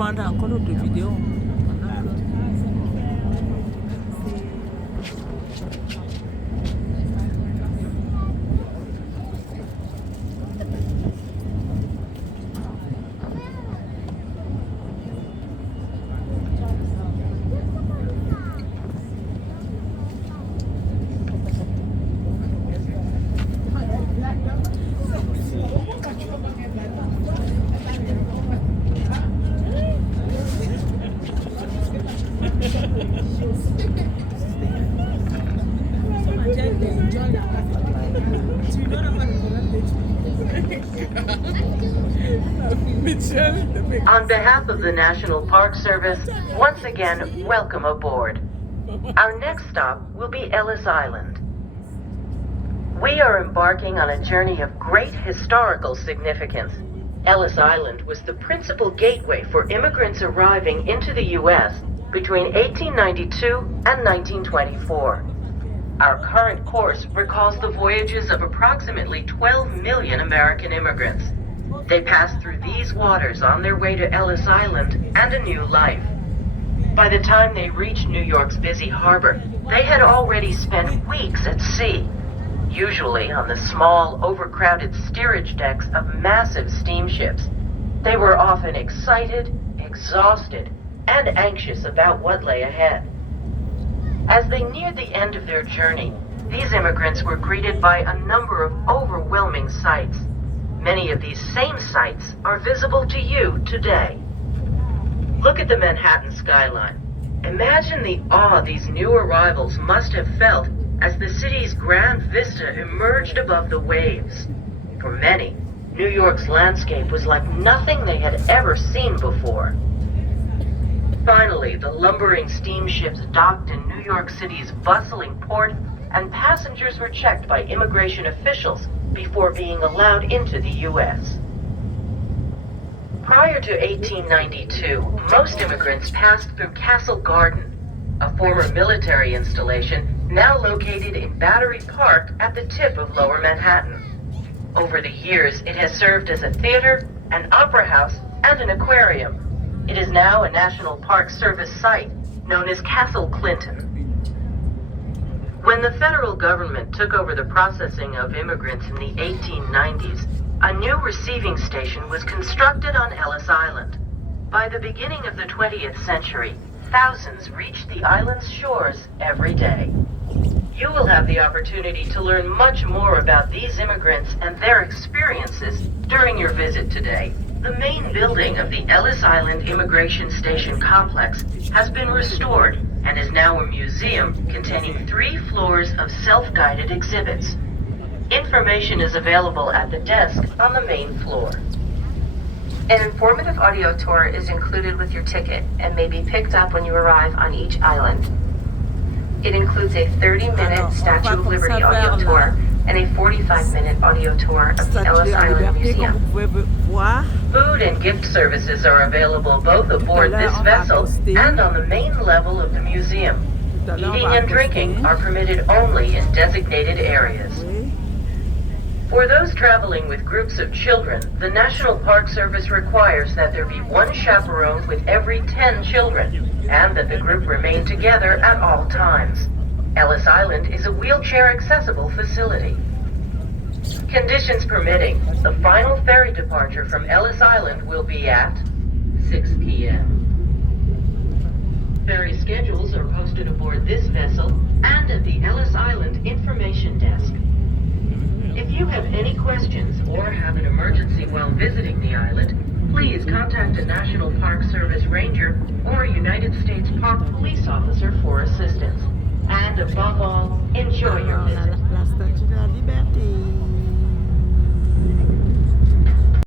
prendre encore d'autres vidéos. On behalf of the National Park Service, once again, welcome aboard. Our next stop will be Ellis Island. We are embarking on a journey of great historical significance. Ellis Island was the principal gateway for immigrants arriving into the U.S. between 1892 and 1924. Our current course recalls the voyages of approximately 12 million American immigrants. They passed through these waters on their way to Ellis Island and a new life. By the time they reached New York's busy harbor, they had already spent weeks at sea, usually on the small, overcrowded steerage decks of massive steamships. They were often excited, exhausted, and anxious about what lay ahead. As they neared the end of their journey, these immigrants were greeted by a number of overwhelming sights. Many of these same sights are visible to you today. Look at the Manhattan skyline. Imagine the awe these new arrivals must have felt as the city's grand vista emerged above the waves. For many, New York's landscape was like nothing they had ever seen before. Finally, the lumbering steamships docked in New York City's bustling port, and passengers were checked by immigration officials before being allowed into the U.S. Prior to 1892, most immigrants passed through Castle Garden, a former military installation now located in Battery Park at the tip of Lower Manhattan. Over the years, it has served as a theater, an opera house, and an aquarium. It is now a National Park Service site known as Castle Clinton. When the federal government took over the processing of immigrants in the 1890s, a new receiving station was constructed on Ellis Island. By the beginning of the 20th century, thousands reached the island's shores every day. You will have the opportunity to learn much more about these immigrants and their experiences during your visit today. The main building of the Ellis Island Immigration Station complex has been restored and is now a museum containing 3 floors of self-guided exhibits. Information is available at the desk on the main floor. An informative audio tour is included with your ticket and may be picked up when you arrive on each island. It includes a 30-minute Statue of Liberty audio tour and a 45-minute audio tour of the Ellis Island Museum. Food and gift services are available both aboard this vessel and on the main level of the museum. Eating and drinking are permitted only in designated areas. For those traveling with groups of children, the National Park Service requires that there be 1 chaperone with every 10 children, and that the group remain together at all times. Ellis Island is a wheelchair-accessible facility. Conditions permitting, the final ferry departure from Ellis Island will be at 6 p.m. Ferry schedules are posted aboard this vessel and at the Ellis Island Information Desk. If you have any questions or have an emergency while visiting the island, please contact a National Park Service ranger or a United States Park Police officer for assistance. And above all, enjoy your visit. La statue de la liberté.